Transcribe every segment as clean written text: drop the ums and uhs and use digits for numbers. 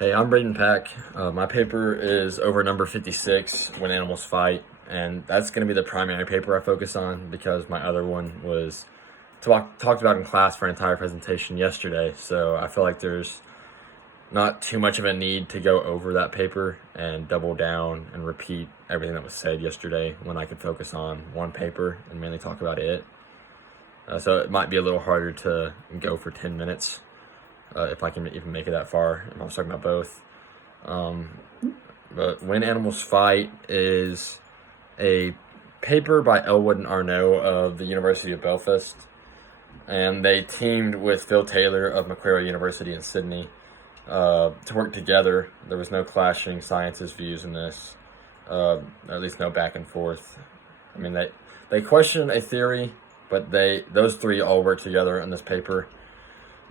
Hey, I'm Braden Pack. My paper is over number 56, When Animals Fight, and that's going to be the primary paper I focus on because my other one was talked about in class for an entire presentation yesterday, so I feel like there's not too much of a need to go over that paper and double down and repeat everything that was said yesterday when I could focus on one paper and mainly talk about it. So it might be a little harder to go for 10 minutes. If I can even make it that far. I was talking about both. But When Animals Fight is a paper by Elwood and Arnaud of the University of Belfast. And they teamed with Phil Taylor of Macquarie University in Sydney to work together. There was no clashing scientists' views in this, or at least no back and forth. I mean, they questioned a theory, but those three all worked together in this paper.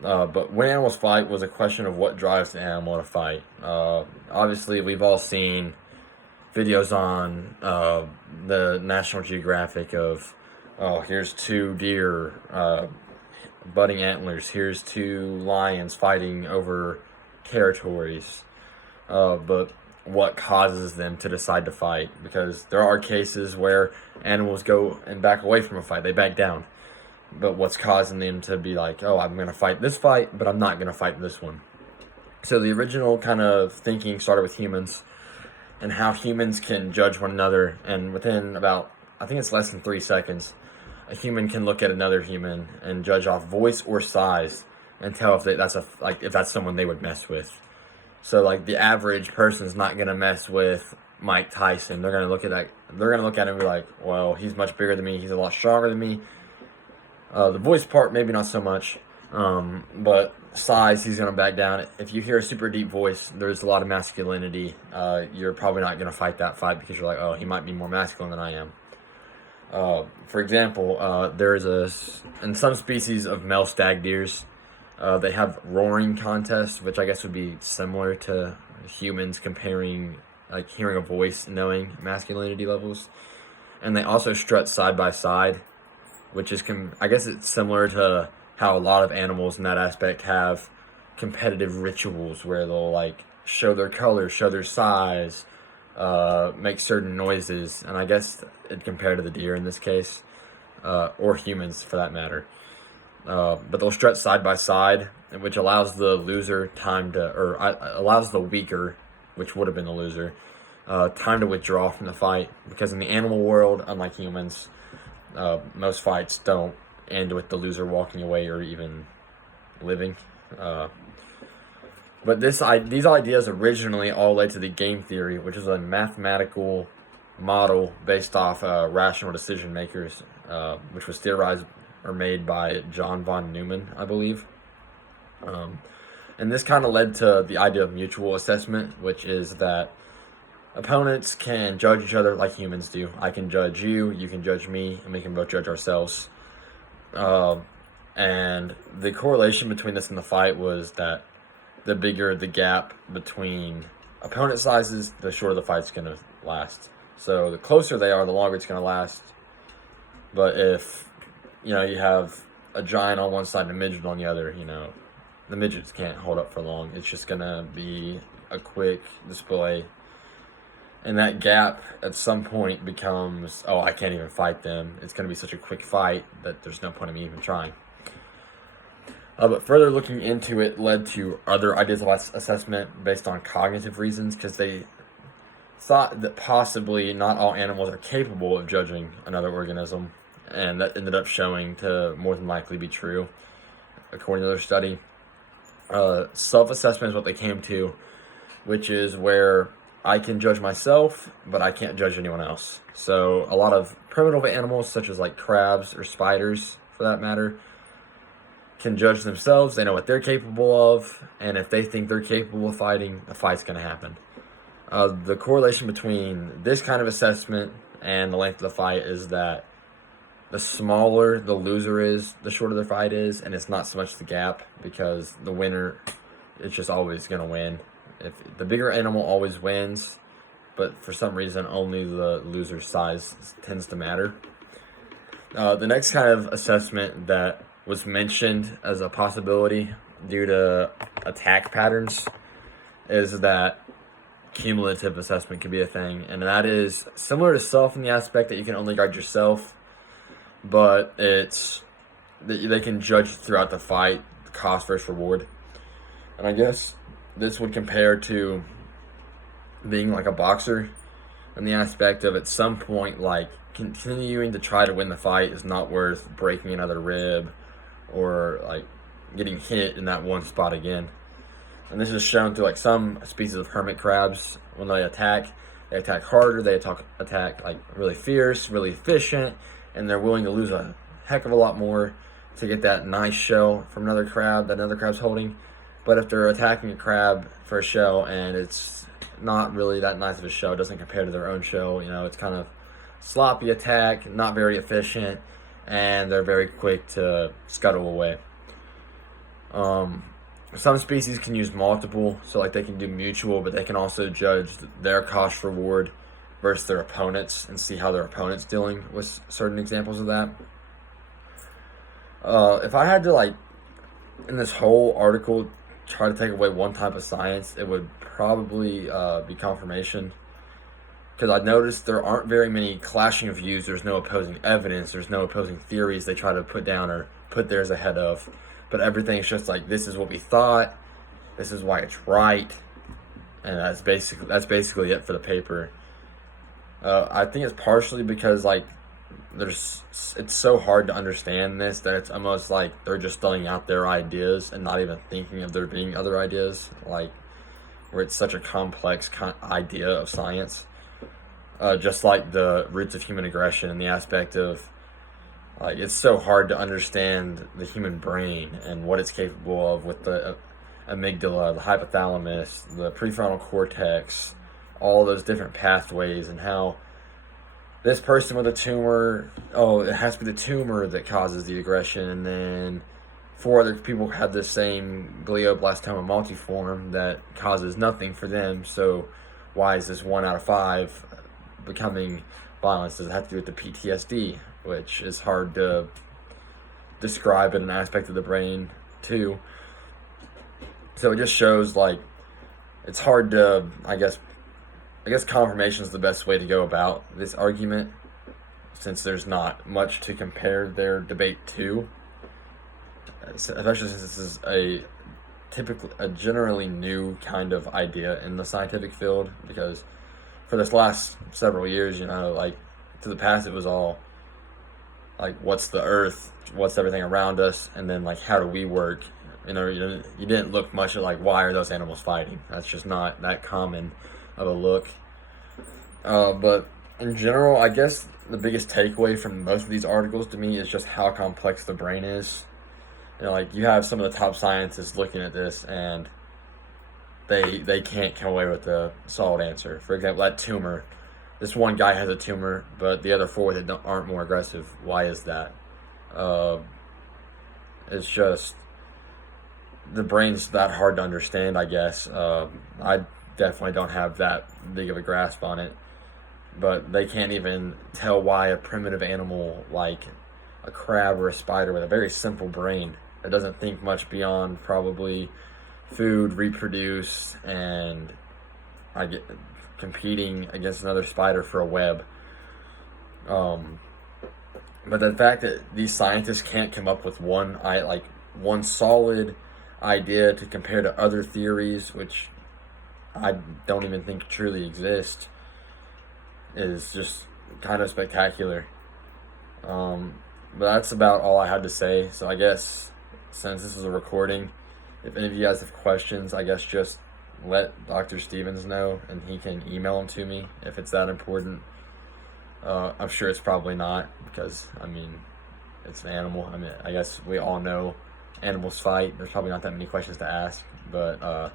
But When Animals Fight was a question of what drives the animal to fight. Obviously, we've all seen videos on the National Geographic of, here's two deer butting antlers. Here's two lions fighting over territories. But what causes them to decide to fight? Because there are cases where animals go and back away from a fight. They back down. But what's causing them to be like, oh, I'm going to fight this fight, but I'm not going to fight this one. So the original kind of thinking started with humans and how humans can judge one another. And within about, I think it's less than 3 seconds, a human can look at another human and judge off voice or size and tell if that's someone they would mess with. So like the average person is not going to mess with Mike Tyson. They're going to look at that. They're going to look at him and be like, well, he's much bigger than me. He's a lot stronger than me. The voice part, maybe not so much, but size, he's going to back down. If you hear a super deep voice, there's a lot of masculinity. You're probably not going to fight that fight because you're like, oh, he might be more masculine than I am. For example, in some species of male stag deers, they have roaring contests, which I guess would be similar to humans comparing, like hearing a voice, knowing masculinity levels. And they also strut side by side, which is, I guess it's similar to how a lot of animals in that aspect have competitive rituals where they'll like show their color, show their size, make certain noises, and I guess it compared to the deer in this case, or humans for that matter. But they'll strut side by side, which allows the loser allows the weaker, which would have been the loser, time to withdraw from the fight, because in the animal world, unlike humans, most fights don't end with the loser walking away or even living. But these ideas originally all led to the game theory, which is a mathematical model based off rational decision makers, which was theorized or made by John von Neumann, I believe. And this kind of led to the idea of mutual assessment, which is that opponents can judge each other like humans do. I can judge you, you can judge me, and we can both judge ourselves. And the correlation between this and the fight was that the bigger the gap between opponent sizes, the shorter the fight's going to last. So the closer they are, the longer it's going to last. But if, you have a giant on one side and a midget on the other, the midgets can't hold up for long. It's just going to be a quick display. And that gap at some point becomes, oh, I can't even fight them. It's going to be such a quick fight that there's no point in me even trying. But further looking into it led to other ideas of assessment based on cognitive reasons, because they thought that possibly not all animals are capable of judging another organism. And that ended up showing to more than likely be true, according to their study. Self-assessment is what they came to, which is where I can judge myself, but I can't judge anyone else. So a lot of primitive animals, such as like crabs or spiders, for that matter, can judge themselves. They know what they're capable of, and if they think they're capable of fighting, a fight's going to happen. The correlation between this kind of assessment and the length of the fight is that the smaller the loser is, the shorter the fight is, and it's not so much the gap, because the winner is just always going to win. If the bigger animal always wins, but for some reason only the loser's size tends to matter. The next kind of assessment that was mentioned as a possibility due to attack patterns is that cumulative assessment can be a thing, and that is similar to self in the aspect that you can only guide yourself, but it's they can judge throughout the fight, the cost versus reward. And I guess this would compare to being like a boxer in the aspect of at some point, like, continuing to try to win the fight is not worth breaking another rib or like getting hit in that one spot again. And this is shown through like some species of hermit crabs. When they attack harder, they attack like really fierce, really efficient, and they're willing to lose a heck of a lot more to get that nice shell from another crab that another crab's holding. But if they're attacking a crab for a shell and it's not really that nice of a shell, it doesn't compare to their own shell, it's kind of sloppy attack, not very efficient, and they're very quick to scuttle away. Some species can use multiple, so like they can do mutual, but they can also judge their cost reward versus their opponents and see how their opponent's dealing with certain examples of that. If I had to, like, in this whole article, try to take away one type of science, it would probably be confirmation. Because I noticed there aren't very many clashing of views. There's no opposing evidence. There's no opposing theories they try to put down or put theirs ahead of. But everything's just like, this is what we thought. This is why it's right. And that's basically it for the paper. I think it's partially because, like, it's so hard to understand this that it's almost like they're just throwing out their ideas and not even thinking of there being other ideas, like, where it's such a complex idea of science. Just like the roots of human aggression and the aspect of, like, it's so hard to understand the human brain and what it's capable of with the amygdala, the hypothalamus, the prefrontal cortex, all those different pathways, and how this person with a tumor, it has to be the tumor that causes the aggression, and then 4 other people have the same glioblastoma multiforme that causes nothing for them, so why is this 1 out of 5 becoming violence? Does it have to do with the PTSD, which is hard to describe in an aspect of the brain too? So it just shows, like, it's hard to, I guess confirmation is the best way to go about this argument, since there's not much to compare their debate to, especially since this is a generally new kind of idea in the scientific field. Because for this last several years, like, to the past, it was all like, what's the earth, what's everything around us, and then, like, how do we work? You didn't look much at, like, why are those animals fighting? That's just not that common of a look. But in general, I guess the biggest takeaway from most of these articles to me is just how complex the brain is. Like, you have some of the top scientists looking at this, and they can't come away with a solid answer. For example, that tumor. This one guy has a tumor, but the other 4 that aren't more aggressive. Why is that? It's just, the brain's that hard to understand, I guess. I definitely don't have that big of a grasp on it. But they can't even tell why a primitive animal like a crab or a spider with a very simple brain that doesn't think much beyond probably food, reproduce, and competing against another spider for a web. But the fact that these scientists can't come up with one solid idea to compare to other theories, which I don't even think truly exist, is just kind of spectacular. But that's about all I had to say. So I guess, since this was a recording, if any of you guys have questions, I guess just let Dr. Stevens know, and he can email them to me if it's that important. I'm sure it's probably not, because, it's an animal. I guess we all know animals fight. There's probably not that many questions to ask, but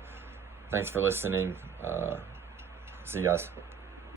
thanks for listening. See you guys.